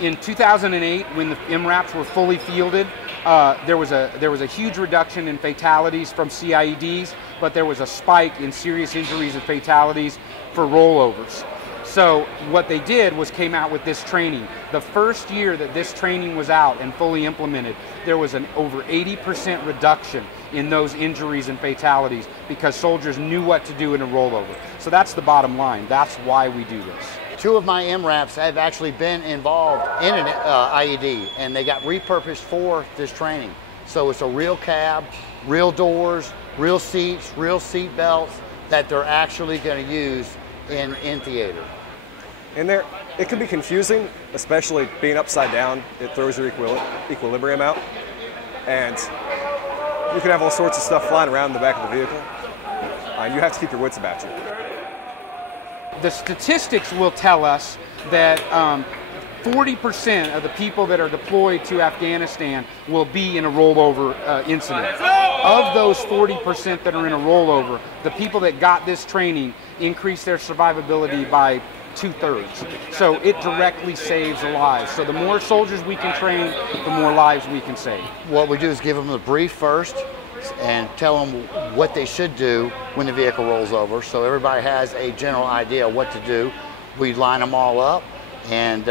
In 2008, when the MRAPs were fully fielded, there was a huge reduction in fatalities from CIEDs, but there was a spike in serious injuries and fatalities for rollovers. So what they did was came out with this training. The first year that this training was out and fully implemented, there was an over 80% reduction in those injuries and fatalities because soldiers knew what to do in a rollover. So that's the bottom line. That's why we do this. 2 of my MRAPs have actually been involved in an IED, and they got repurposed for this training. So it's a real cab, real doors, real seats, real seat belts that they're actually going to use in theater. And it can be confusing, especially being upside down. It throws your equilibrium out. And you can have all sorts of stuff flying around in the back of the vehicle. And you have to keep your wits about you. The statistics will tell us that 40% of the people that are deployed to Afghanistan will be in a rollover incident. Of those 40% that are in a rollover, the people that got this training increase their survivability by 2/3. So it directly saves lives. So the more soldiers we can train, the more lives we can save. What we do is give them the brief first and tell them what they should do when the vehicle rolls over, so everybody has a general idea of what to do. We line them all up and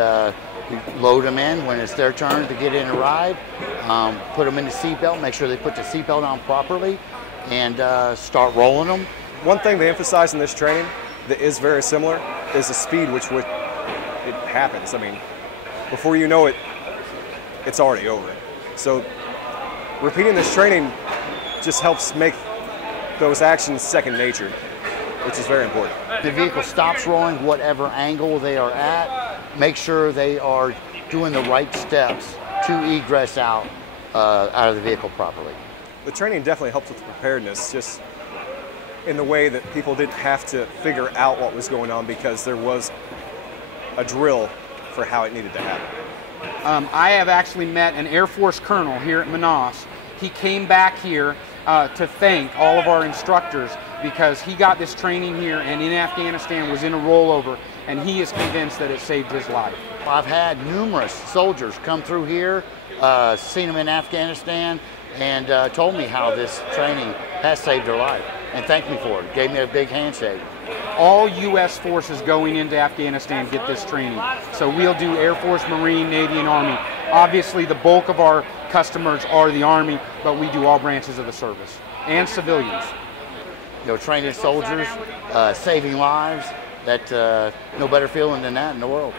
we load them in when it's their turn to get in and ride, put them in the seatbelt, make sure they put the seatbelt on properly, and start rolling them. One thing they emphasize in this training that is very similar is the speed which it happens. I mean, before you know it, it's already over. So repeating this training just helps make those actions second nature, which is very important. The vehicle stops rolling whatever angle they are at. Make sure they are doing the right steps to egress out of the vehicle properly. The training definitely helps with preparedness, just in the way that people didn't have to figure out what was going on because there was a drill for how it needed to happen. I have actually met an Air Force colonel here at Manas. He came back here to thank all of our instructors because he got this training here and in Afghanistan was in a rollover, and he is convinced that it saved his life. I've had numerous soldiers come through here, seen them in Afghanistan, and told me how this training has saved their life and thanked me for it. Gave me a big handshake. All U.S. forces going into Afghanistan get this training. So we'll do Air Force, Marine, Navy, and Army. Obviously, the bulk of our customers are the Army, but we do all branches of the service and civilians. You know, training soldiers, saving lives, no better feeling than that in the world.